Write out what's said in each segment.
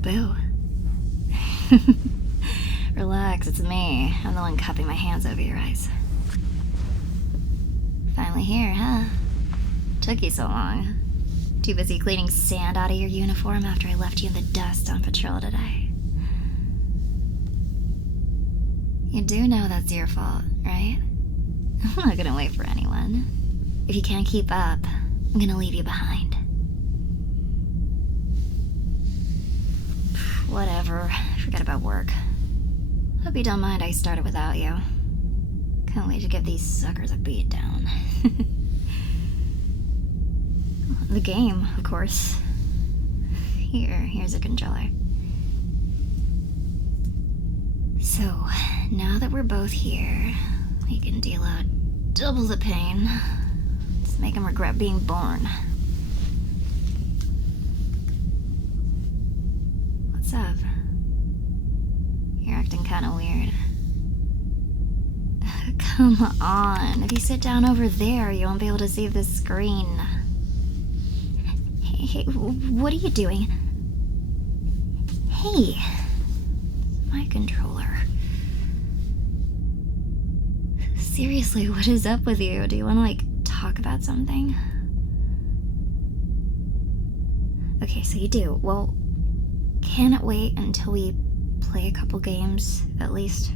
Boo. Relax, it's me. I'm the one cupping my hands over your eyes. Finally here, huh? Took you so long. Too busy cleaning sand out of your uniform after I left you in the dust on patrol today. You do know that's your fault, right? I'm not gonna wait for anyone. If you can't keep up, I'm gonna leave you behind. Whatever. Forget about work. Hope you don't mind I started without you. Can't wait to give these suckers a beat down. The game, of course. Here's a controller. So, now that we're both here, we can deal out double the pain. Let's make him regret being born. What's up? You're acting kinda weird. Come on, if you sit down over there, you won't be able to see the screen. Hey, what are you doing? Hey, it's my controller. Seriously, what is up with you? Do you want to, talk about something? Okay, so you do. Well, can it wait until we play a couple games, at least?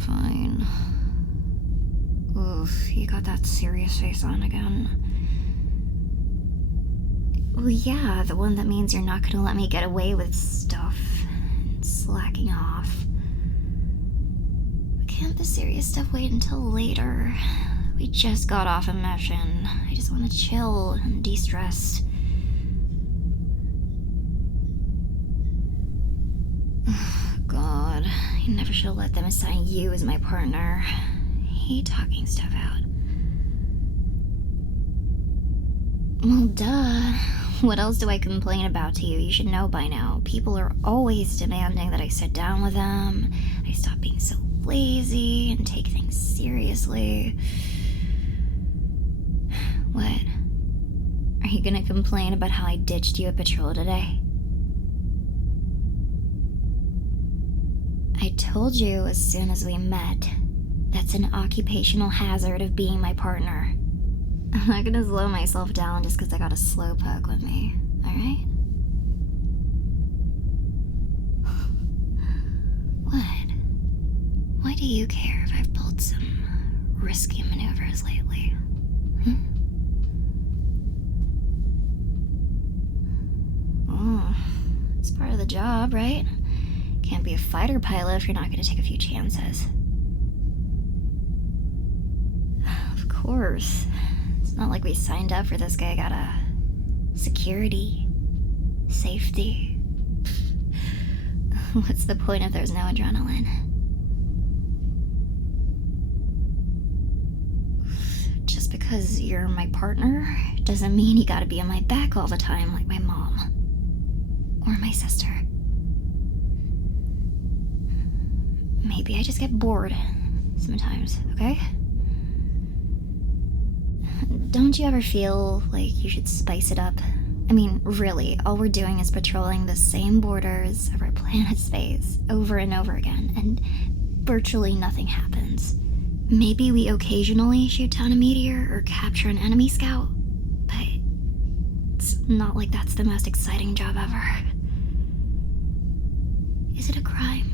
Fine. Oof, you got that serious face on again. Well, yeah, the one that means you're not gonna let me get away with stuff. Slacking off. Can't the serious stuff wait until later? We just got off a mission. I just want to chill and de-stress. God, I never should have let them assign you as my partner. I hate talking stuff out. Well, duh. What else do I complain about to you? You should know by now. People are always demanding that I sit down with them. I stop being so lazy and take things seriously. What? Are you gonna complain about how I ditched you at patrol today? I told you as soon as we met. That's an occupational hazard of being my partner. I'm not gonna slow myself down just because I got a slowpoke with me, alright? What? Why do you care if I've pulled some risky maneuvers lately? Oh, it's part of the job, right? Can't be a fighter pilot if you're not gonna take a few chances. Of course. It's not like we signed up for this Gaigata. Security. Safety. What's the point if there's no adrenaline? Just because you're my partner doesn't mean you gotta be on my back all the time like my mom. Or my sister. Maybe I just get bored sometimes, okay? Don't you ever feel like you should spice it up? I mean, really, all we're doing is patrolling the same borders of our planet's space over and over again, and virtually nothing happens. Maybe we occasionally shoot down a meteor or capture an enemy scout, but it's not like that's the most exciting job ever. Is it a crime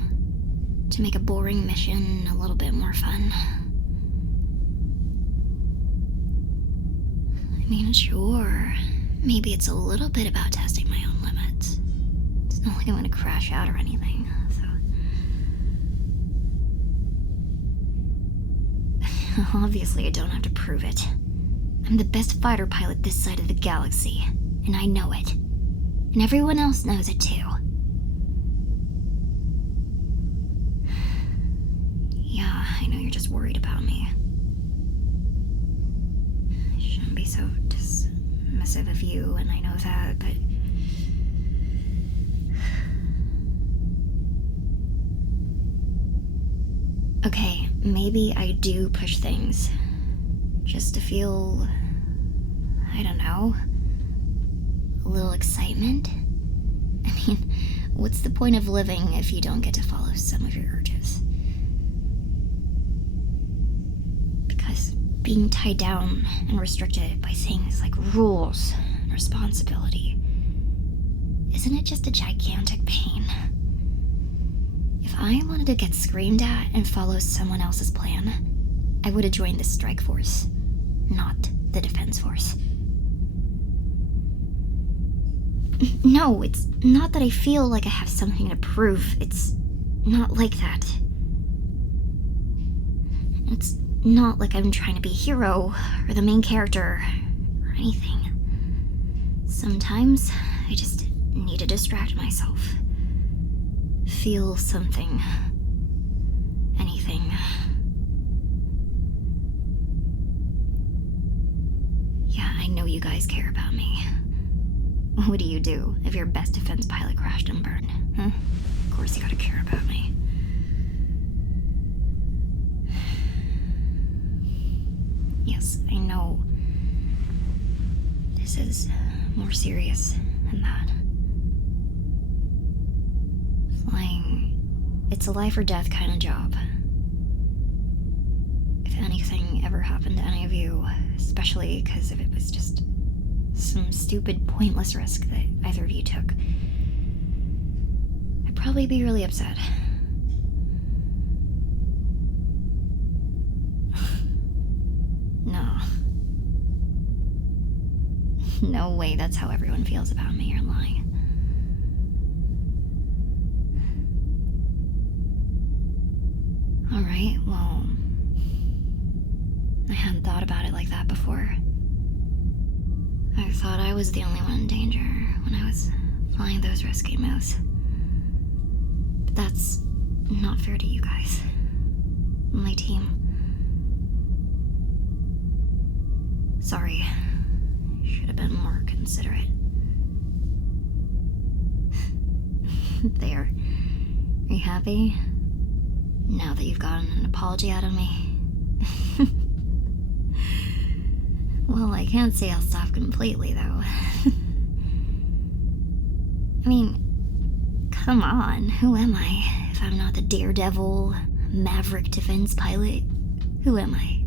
to make a boring mission a little bit more fun? I mean, sure, maybe it's a little bit about testing my own limits. It's not like I'm gonna crash out or anything, so... Obviously, I don't have to prove it. I'm the best fighter pilot this side of the galaxy, and I know it. And everyone else knows it too. Yeah, I know you're just worried about me. I shouldn't be so dismissive of you, and I know that, but... Okay, maybe I do push things. Just to feel I don't know, a little excitement? I mean, what's the point of living if you don't get to follow some of your urges? Because being tied down and restricted by things like rules and responsibility, isn't it just a gigantic pain? If I wanted to get screamed at and follow someone else's plan, I would have joined the strike force, not the defense force. No, it's not that I feel like I have something to prove. It's not like that. It's not like I'm trying to be a hero or the main character or anything. Sometimes I just need to distract myself. Feel something. Anything. Yeah, I know you guys care about me. What do you do if your best defense pilot crashed and burned? Huh? Of course you gotta care about me. Yes, I know. This is more serious than that. Flying, it's a life or death kind of job. If anything ever happened to any of you, especially because if it was just some stupid, pointless risk that either of you took, I'd probably be really upset. No. No way that's how everyone feels about me. You're lying. Alright, well, I hadn't thought about it like that before. I thought I was the only one in danger when I was flying those rescue moves. But that's not fair to you guys. My team. Sorry. Should have been more considerate. There. Are you happy? Now that you've gotten an apology out of me? Well, I can't say I'll stop completely, though. I mean, come on, who am I if I'm not the daredevil, maverick defense pilot? Who am I?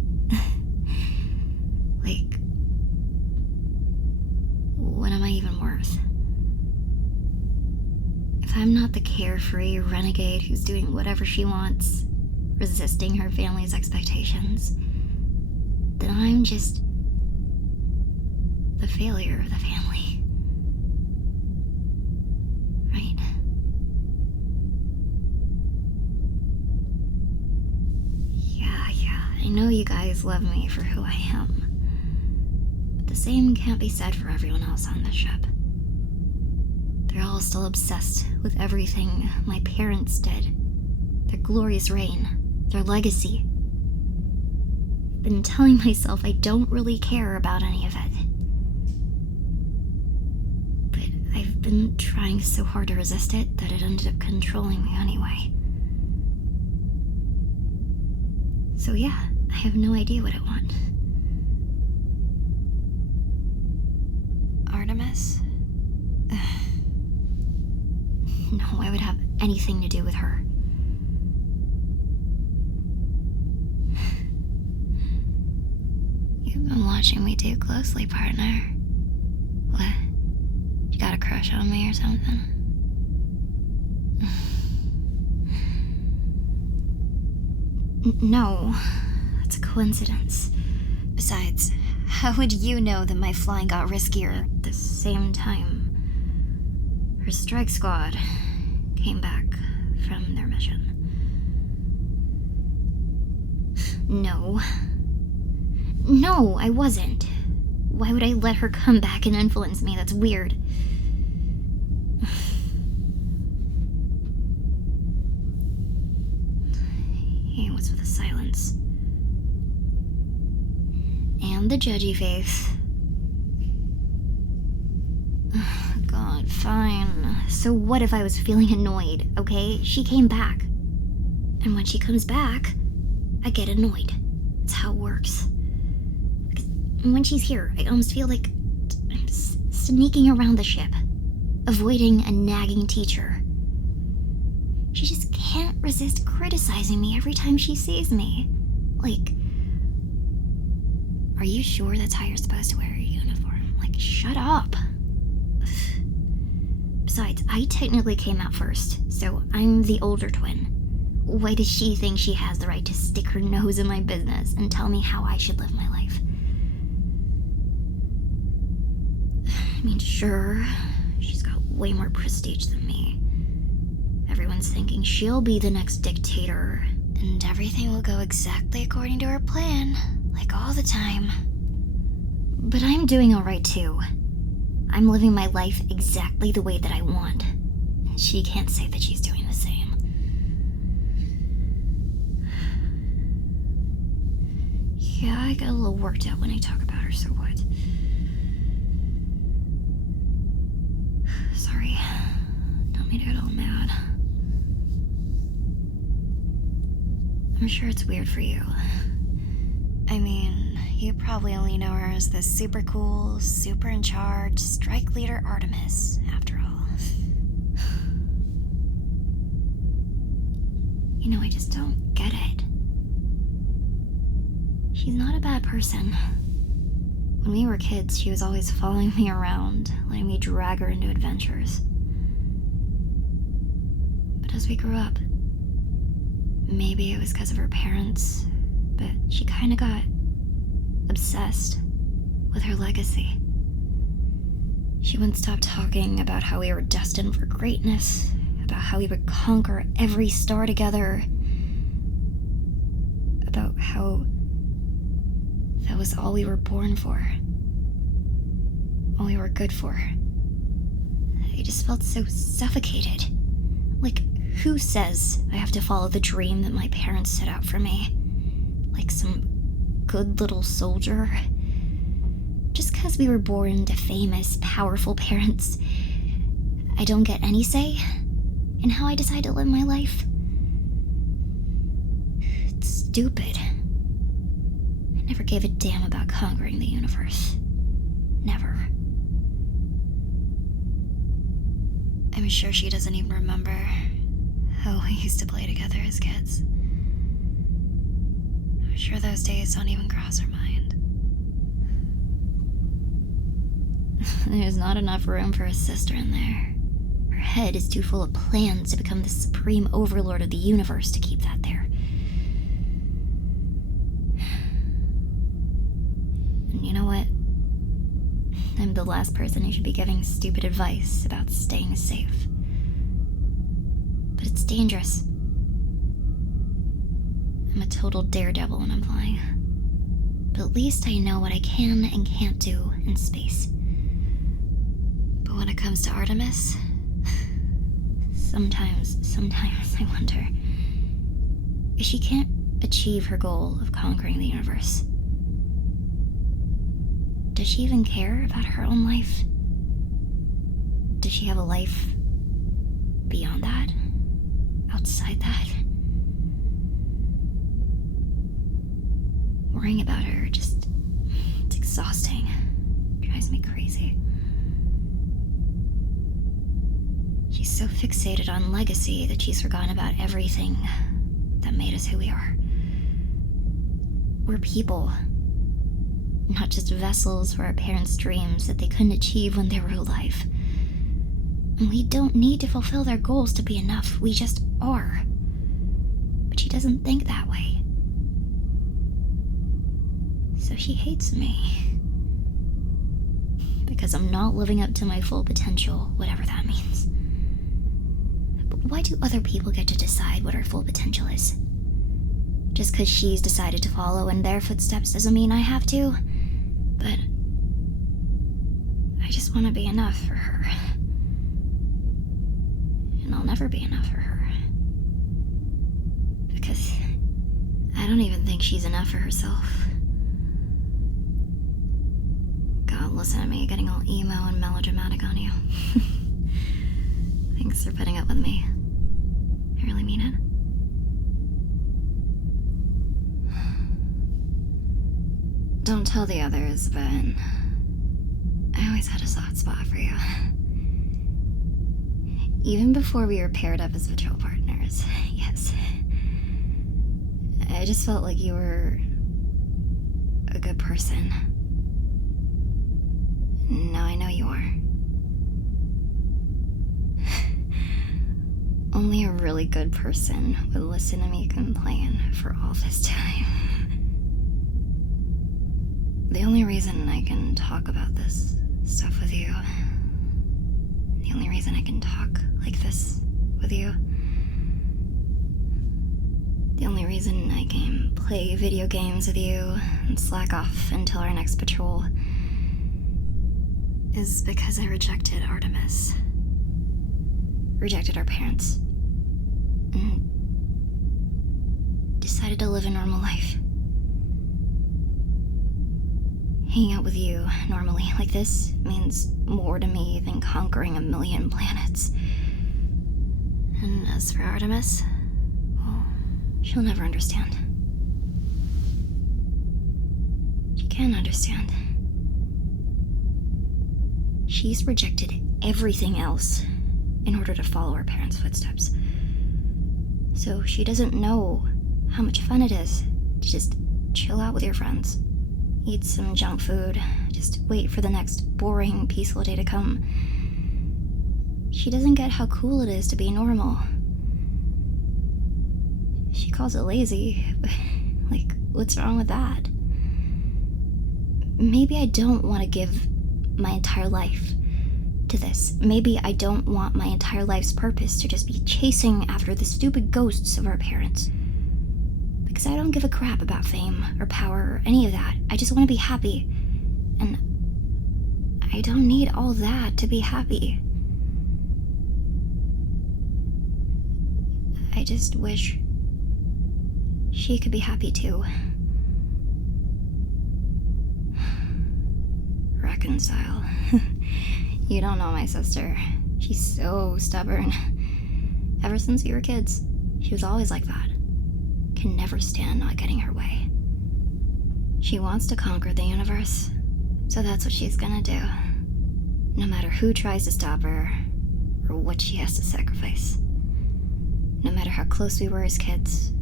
Like, what am I even worth? If I'm not the carefree renegade who's doing whatever she wants, resisting her family's expectations, then I'm just the failure of the family. Right? Yeah, I know you guys love me for who I am. But the same can't be said for everyone else on this ship. They're all still obsessed with everything my parents did. Their glorious reign, their legacy. I've been telling myself I don't really care about any of it. But I've been trying so hard to resist it that it ended up controlling me anyway. So yeah, I have no idea what I want. Artemis? No, I would have anything to do with her. You've been watching me too closely, partner. What? You got a crush on me or something? No, that's a coincidence. Besides, how would you know that my flying got riskier at the same time? Her strike squad came back from their mission. No, I wasn't. Why would I let her come back and influence me? That's weird. Hey, what's with the silence? And the judgy face. God, fine. So what if I was feeling annoyed, okay? She came back. And when she comes back, I get annoyed. That's how it works. Because when she's here, I almost feel like sneaking around the ship, avoiding a nagging teacher. She just can't resist criticizing me every time she sees me. Like, are you sure that's how you're supposed to wear a uniform? Like, shut up. Besides, I technically came out first, so I'm the older twin. Why does she think she has the right to stick her nose in my business and tell me how I should live my life? I mean, sure, she's got way more prestige than me. Everyone's thinking she'll be the next dictator, and everything will go exactly according to her plan, like all the time. But I'm doing alright too. I'm living my life exactly the way that I want, and she can't say that she's doing the same. Yeah, I get a little worked out when I talk about her, so what? Sorry. Don't mean to get all mad. I'm sure it's weird for you. I mean, you probably only know her as the super cool, super in charge strike leader Artemis, after all. You know, I just don't get it. She's not a bad person. When we were kids, she was always following me around, letting me drag her into adventures. But as we grew up, maybe it was because of her parents, but she kind of got obsessed with her legacy. She wouldn't stop talking about how we were destined for greatness, about how we would conquer every star together, about how that was all we were born for, all we were good for. I just felt so suffocated. Like, who says I have to follow the dream that my parents set out for me? Like some good little soldier? Just because we were born to famous, powerful parents, I don't get any say in how I decide to live my life? It's stupid. I never gave a damn about conquering the universe. Never. I'm sure she doesn't even remember how we used to play together as kids. I'm sure those days don't even cross her mind. There's not enough room for a sister in there. Her head is too full of plans to become the supreme overlord of the universe to keep that there. And you know what? I'm the last person who should be giving stupid advice about staying safe. But it's dangerous. I'm a total daredevil when I'm flying. But at least I know what I can and can't do in space. But when it comes to Artemis, sometimes I wonder if she can't achieve her goal of conquering the universe. Does she even care about her own life? Does she have a life beyond that? Outside that? Worrying about her it's exhausting. Drives me crazy. She's so fixated on legacy that she's forgotten about everything that made us who we are. We're people. Not just vessels for our parents' dreams that they couldn't achieve when they were alive. And we don't need to fulfill their goals to be enough. We just are. But she doesn't think that way. So she hates me. Because I'm not living up to my full potential, whatever that means. But why do other people get to decide what our full potential is? Just because she's decided to follow in their footsteps doesn't mean I have to. But I just want to be enough for her. And I'll never be enough for her. Because I don't even think she's enough for herself. God, listen to me getting all emo and melodramatic on you. Thanks for putting up with me. I really mean it. Don't tell the others, but I always always had a soft spot for you. Even before we were paired up as patrol partners, yes. I just felt like you were a good person. Now I know you are. Only a really good person would listen to me complain for all this time. The only reason I can talk about this stuff with you, the only reason I can talk like this with you, the only reason I can play video games with you and slack off until our next patrol is because I rejected Artemis. Rejected our parents. And decided to live a normal life. Hanging out with you normally like this means more to me than conquering 1,000,000 planets. And as for Artemis, well, she'll never understand. She can't understand. She's rejected everything else in order to follow her parents' footsteps. So she doesn't know how much fun it is to just chill out with your friends. Eat some junk food, just wait for the next boring, peaceful day to come. She doesn't get how cool it is to be normal. She calls it lazy, but, like, what's wrong with that? Maybe I don't want to give my entire life to this. Maybe I don't want my entire life's purpose to just be chasing after the stupid ghosts of our parents. Because I don't give a crap about fame or power or any of that. I just want to be happy. And I don't need all that to be happy. I just wish she could be happy too. Reconcile. You don't know my sister. She's so stubborn. Ever since we were kids, she was always like that. Can never stand not getting her way. She wants to conquer the universe, so that's what she's gonna do. No matter who tries to stop her, or what she has to sacrifice. No matter how close we were as kids,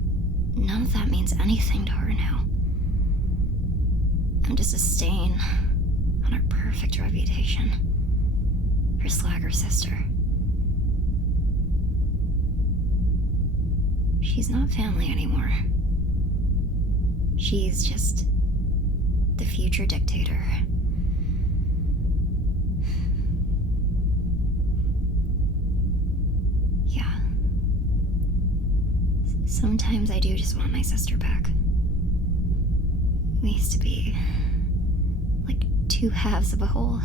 none of that means anything to her now. I'm just a stain on her perfect reputation. Her slagger sister. She's not family anymore. She's just the future dictator. Yeah. Sometimes I do just want my sister back. We used to be like two halves of a whole.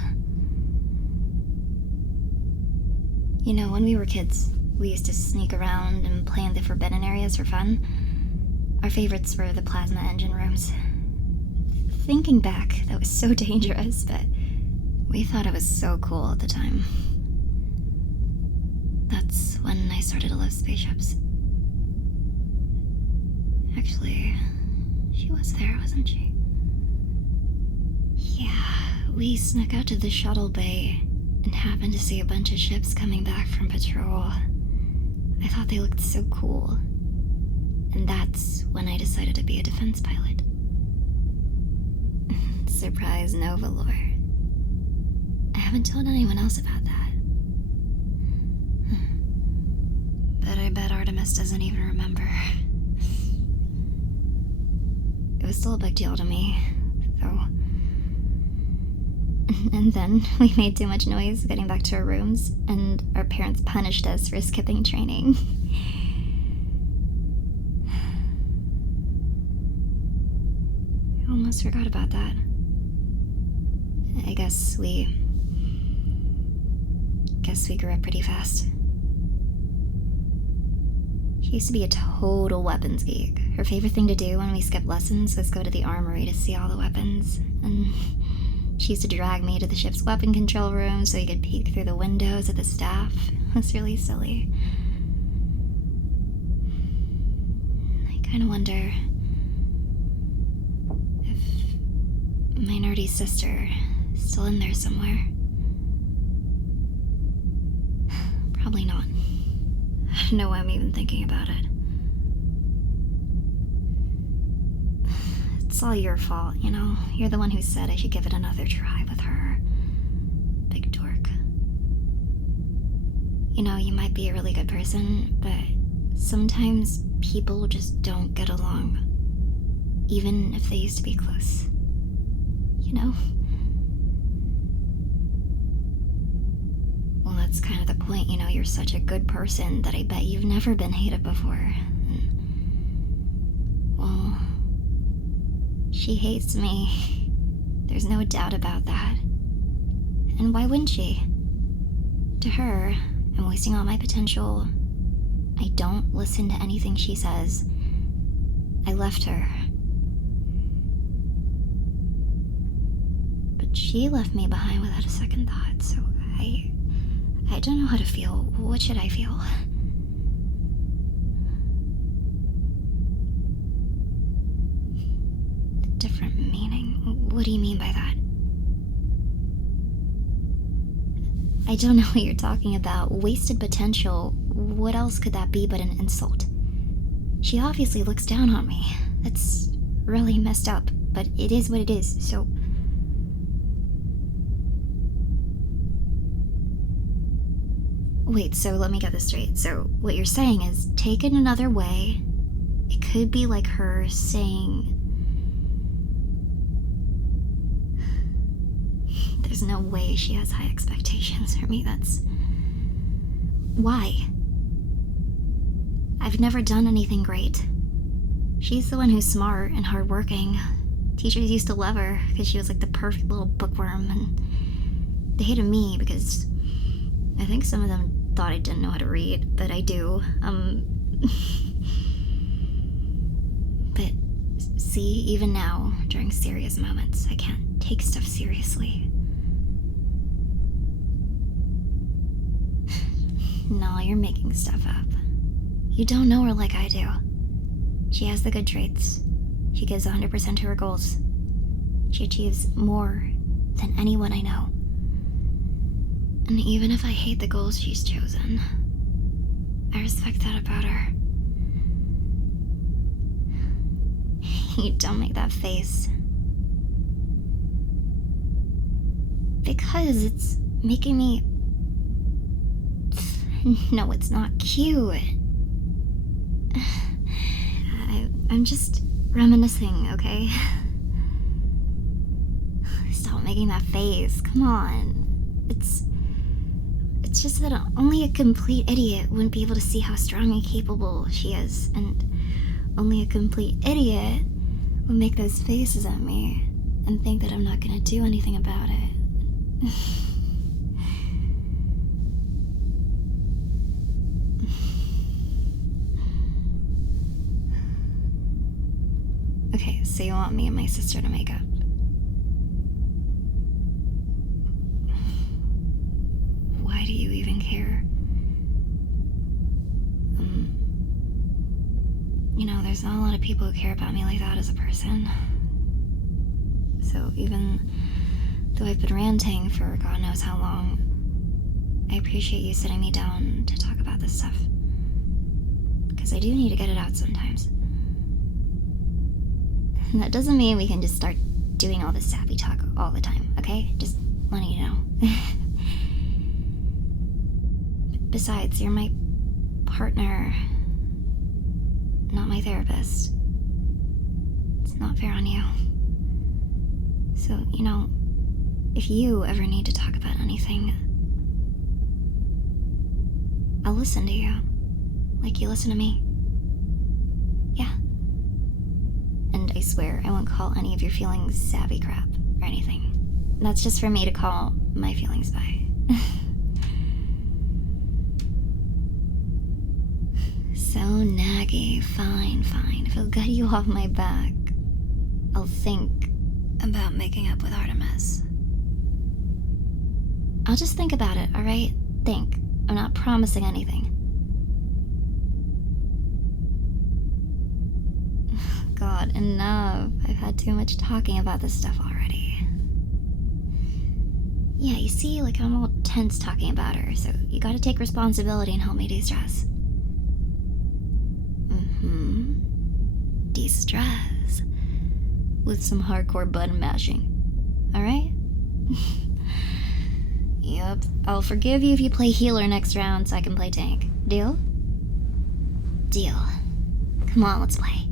You know, when we were kids, we used to sneak around and play in the forbidden areas for fun. Our favorites were the plasma engine rooms. Thinking back, that was so dangerous, but we thought it was so cool at the time. That's when I started to love spaceships. Actually, she was there, wasn't she? Yeah, we snuck out to the shuttle bay and happened to see a bunch of ships coming back from patrol. I thought they looked so cool. And that's when I decided to be a defense pilot. Surprise Nova lore. I haven't told anyone else about that. But I bet Artemis doesn't even remember. It was still a big deal to me, though. And then we made too much noise getting back to our rooms, and our parents punished us for skipping training. I almost forgot about that. I guess we grew up pretty fast. She used to be a total weapons geek. Her favorite thing to do when we skipped lessons was go to the armory to see all the weapons, and she used to drag me to the ship's weapon control room so he could peek through the windows at the staff. It was really silly. I kind of wonder if my nerdy sister is still in there somewhere. Probably not. I don't know why I'm even thinking about it. It's all your fault, you know? You're the one who said I should give it another try with her. Big dork. You know, you might be a really good person, but sometimes people just don't get along. Even if they used to be close. You know? Well, that's kind of the point, you know, you're such a good person that I bet you've never been hated before. And, well, she hates me. There's no doubt about that. And why wouldn't she? To her, I'm wasting all my potential. I don't listen to anything she says. I left her. But she left me behind without a second thought, so I don't know how to feel. What should I feel? A different meaning? What do you mean by that? I don't know what you're talking about. Wasted potential. What else could that be but an insult? She obviously looks down on me. That's really messed up, but it is what it is, so... Wait, so let me get this straight. So what you're saying is, taken another way, it could be like her saying... There's no way she has high expectations for me, that's... Why? I've never done anything great. She's the one who's smart and hardworking. Teachers used to love her because she was like the perfect little bookworm, and they hated me because I think some of them thought I didn't know how to read, but I do. But see, even now, during serious moments, I can't take stuff seriously. No, you're making stuff up. You don't know her like I do. She has the good traits. She gives 100% to her goals. She achieves more than anyone I know. And even if I hate the goals she's chosen, I respect that about her. You don't make that face. Because it's making me... No, it's not cute. I'm just reminiscing, okay? Stop making that face. Come on. It's just that only a complete idiot wouldn't be able to see how strong and capable she is, and only a complete idiot would make those faces at me and think that I'm not gonna do anything about it. Okay, so you want me and my sister to make up? Why do you even care? You know, there's not a lot of people who care about me like that as a person. So even though I've been ranting for God knows how long, I appreciate you sitting me down to talk about this stuff. Because I do need to get it out sometimes. And that doesn't mean we can just start doing all this sappy talk all the time, okay? Just letting you know. Besides, you're my partner, not my therapist. It's not fair on you. So, you know, if you ever need to talk about anything, I'll listen to you, like you listen to me. Yeah. And I swear I won't call any of your feelings savvy crap or anything. That's just for me to call my feelings by. So naggy. Fine. If it'll get you off my back, I'll think about making up with Artemis. I'll just think about it, alright? Think. I'm not promising anything. God, enough. I've had too much talking about this stuff already. Yeah, you see, like, I'm all tense talking about her, so you gotta take responsibility and help me de-stress. De-stress. With some hardcore button mashing. Alright? Yep, I'll forgive you if you play healer next round so I can play tank. Deal? Deal. Come on, let's play.